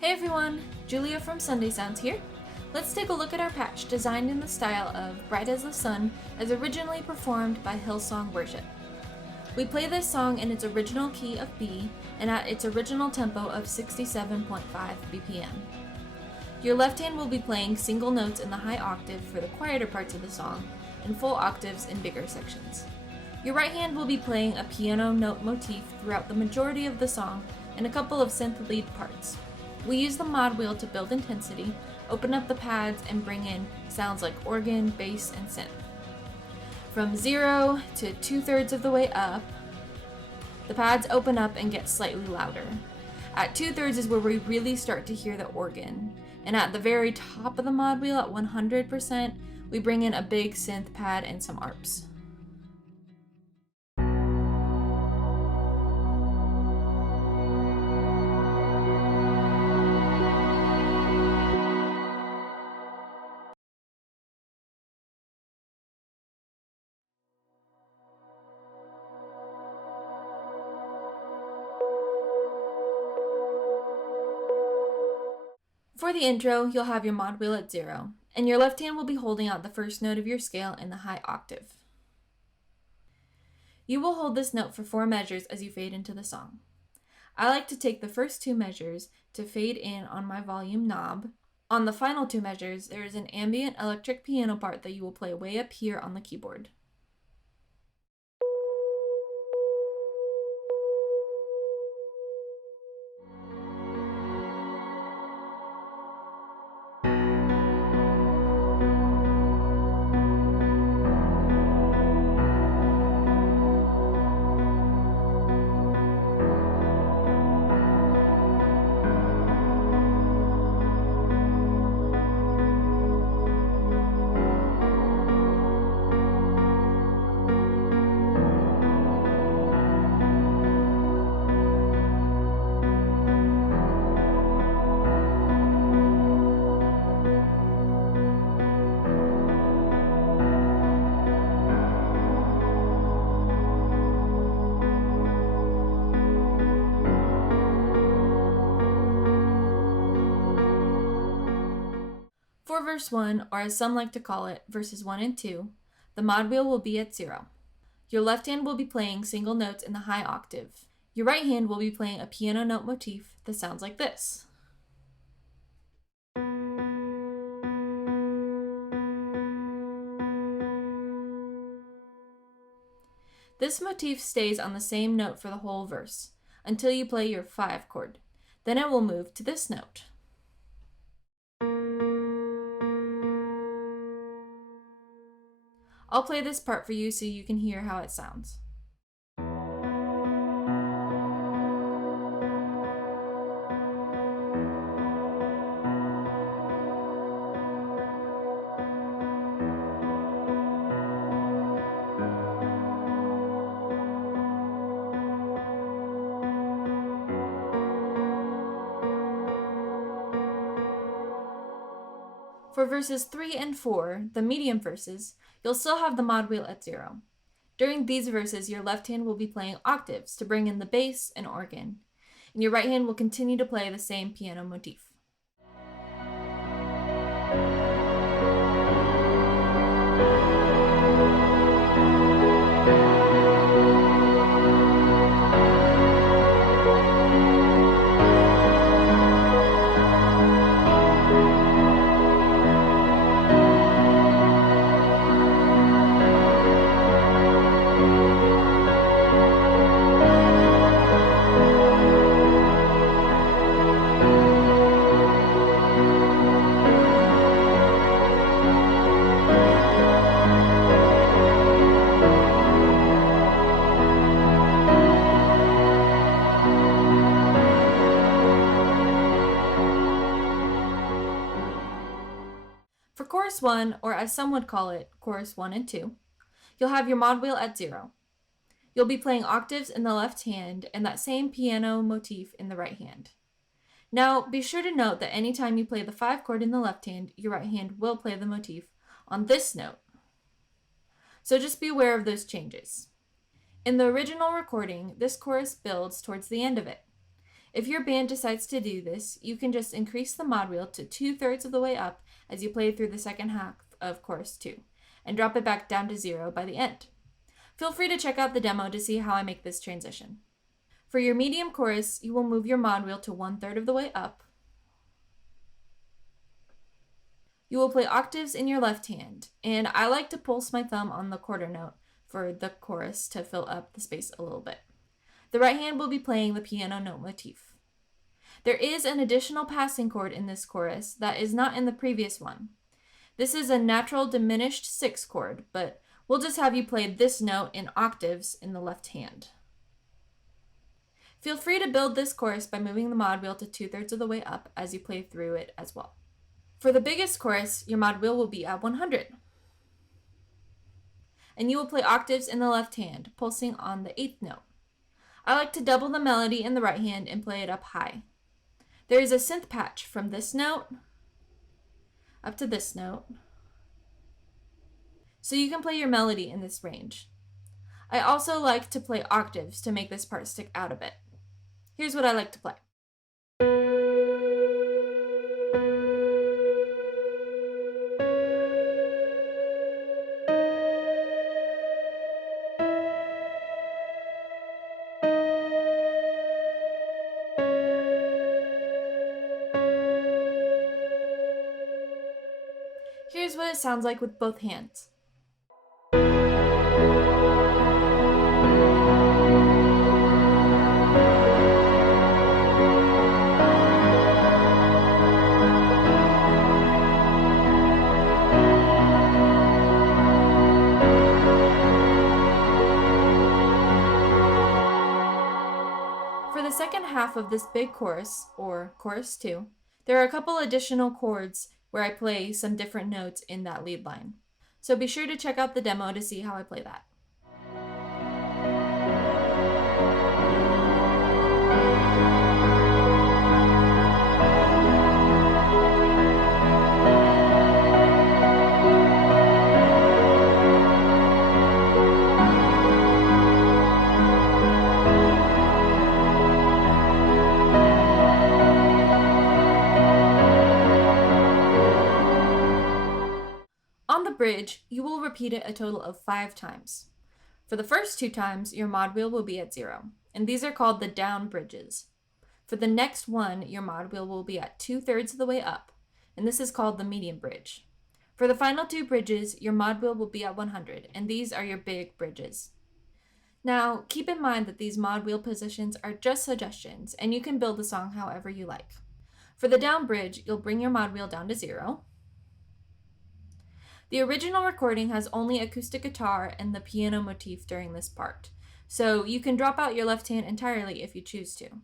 Hey everyone, Julia from Sunday Sounds here. Let's take a look at our patch designed in the style of Bright as the Sun as originally performed by Hillsong Worship. We play this song in its original key of B and at its original tempo of 67.5 BPM. Your left hand will be playing single notes in the high octave for the quieter parts of the song and full octaves in bigger sections. Your right hand will be playing a piano note motif throughout the majority of the song and a couple of synth lead parts. We use the mod wheel to build intensity, open up the pads, and bring in sounds like organ, bass, and synth. From 0 to 2/3 of the way up, the pads open up and get slightly louder. At 2/3 is where we really start to hear the organ. And at the very top of the mod wheel at 100%, we bring in a big synth pad and some arps. For the intro, you'll have your mod wheel at 0, and your left hand will be holding out the first note of your scale in the high octave. You will hold this note for 4 measures as you fade into the song. I like to take the first 2 measures to fade in on my volume knob. On the final 2 measures, there is an ambient electric piano part that you will play way up here on the keyboard. For verse 1, or as some like to call it, verses 1 and 2, the mod wheel will be at 0. Your left hand will be playing single notes in the high octave. Your right hand will be playing a piano note motif that sounds like this. This motif stays on the same note for the whole verse, until you play your 5 chord. Then it will move to this note. I'll play this part for you so you can hear how it sounds. For verses 3 and 4, the medium verses, you'll still have the mod wheel at 0. During these verses, your left hand will be playing octaves to bring in the bass and organ, and your right hand will continue to play the same piano motif. For chorus 1, or as some would call it, chorus 1 and 2, you'll have your mod wheel at 0. You'll be playing octaves in the left hand and that same piano motif in the right hand. Now, be sure to note that anytime you play the 5 chord in the left hand, your right hand will play the motif on this note. So just be aware of those changes. In the original recording, this chorus builds towards the end of it. If your band decides to do this, you can just increase the mod wheel to 2/3 of the way up as you play through the second half of chorus 2, and drop it back down to 0 by the end. Feel free to check out the demo to see how I make this transition. For your medium chorus, you will move your mod wheel to 1/3 of the way up. You will play octaves in your left hand, and I like to pulse my thumb on the quarter note for the chorus to fill up the space a little bit. The right hand will be playing the piano note motif. There is an additional passing chord in this chorus that is not in the previous one. This is a natural diminished 6th chord, but we'll just have you play this note in octaves in the left hand. Feel free to build this chorus by moving the mod wheel to 2/3 of the way up as you play through it as well. For the biggest chorus, your mod wheel will be at 100. And you will play octaves in the left hand, pulsing on the 8th note. I like to double the melody in the right hand and play it up high. There is a synth patch from this note up to this note, so you can play your melody in this range. I also like to play octaves to make this part stick out a bit. Here's what I like to play. Here's what it sounds like with both hands. For the second half of this big chorus, or chorus 2, there are a couple additional chords where I play some different notes in that lead line. So be sure to check out the demo to see how I play that. On the bridge, you will repeat it a total of 5 times. For the first 2 times, your mod wheel will be at 0, and these are called the down bridges. For the next one, your mod wheel will be at 2/3 of the way up, and this is called the medium bridge. For the final 2 bridges, your mod wheel will be at 100, and these are your big bridges. Now, keep in mind that these mod wheel positions are just suggestions, and you can build the song however you like. For the down bridge, you'll bring your mod wheel down to 0. The original recording has only acoustic guitar and the piano motif during this part, so you can drop out your left hand entirely if you choose to.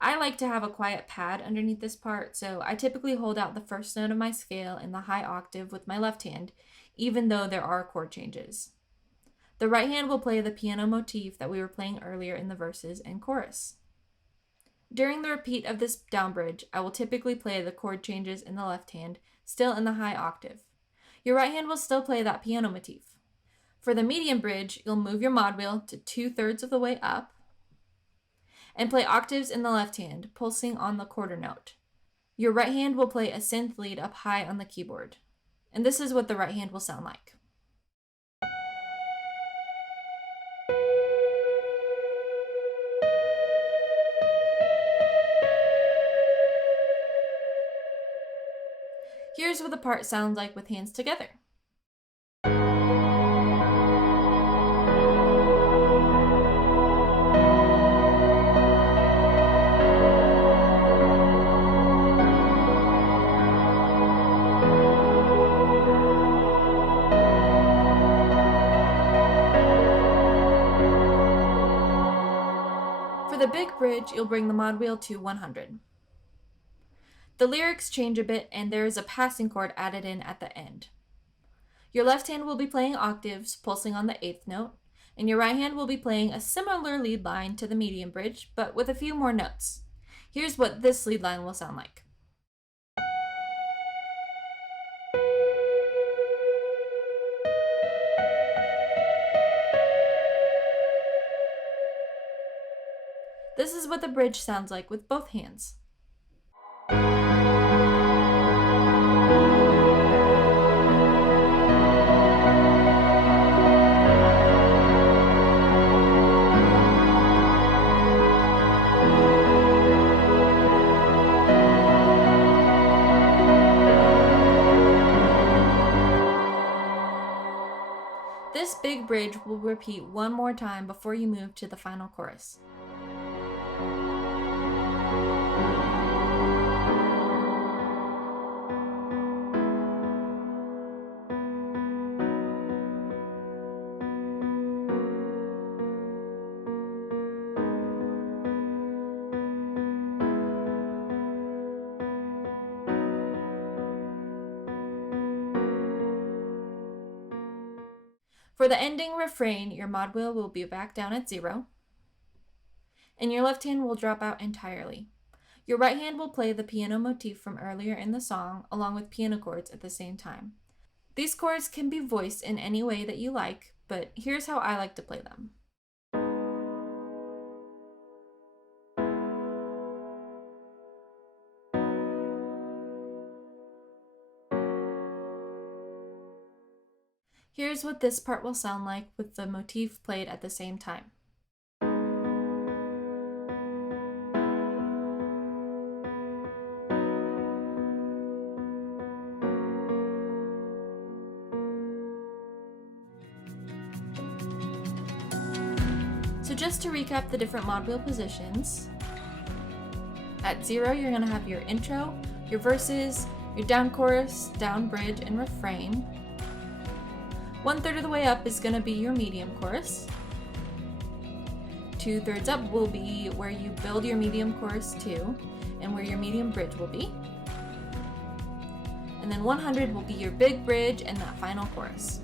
I like to have a quiet pad underneath this part, so I typically hold out the first note of my scale in the high octave with my left hand, even though there are chord changes. The right hand will play the piano motif that we were playing earlier in the verses and chorus. During the repeat of this down bridge, I will typically play the chord changes in the left hand, still in the high octave. Your right hand will still play that piano motif. For the medium bridge, you'll move your mod wheel to 2/3 of the way up and play octaves in the left hand, pulsing on the quarter note. Your right hand will play a synth lead up high on the keyboard. And this is what the right hand will sound like. Here's what the part sounds like with hands together. For the big bridge, you'll bring the mod wheel to 100. The lyrics change a bit, and there is a passing chord added in at the end. Your left hand will be playing octaves, pulsing on the 8th note, and your right hand will be playing a similar lead line to the medium bridge, but with a few more notes. Here's what this lead line will sound like. This is what the bridge sounds like with both hands. This big bridge will repeat one more time before you move to the final chorus. For the ending refrain, your mod wheel will be back down at 0, and your left hand will drop out entirely. Your right hand will play the piano motif from earlier in the song, along with piano chords at the same time. These chords can be voiced in any way that you like, but here's how I like to play them. Here's what this part will sound like with the motif played at the same time. So just to recap the different mod wheel positions, at 0 you're going to have your intro, your verses, your down chorus, down bridge, and refrain. 1/3 of the way up is going to be your medium chorus. 2/3 up will be where you build your medium chorus to, and where your medium bridge will be. And then 100 will be your big bridge and that final chorus.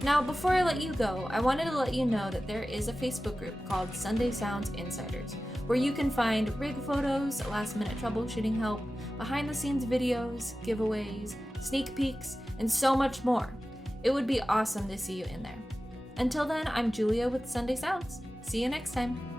Now, before I let you go, I wanted to let you know that there is a Facebook group called Sunday Sounds Insiders, where you can find rig photos, last-minute troubleshooting help, behind-the-scenes videos, giveaways, sneak peeks, and so much more. It would be awesome to see you in there. Until then, I'm Julia with Sunday Sounds. See you next time.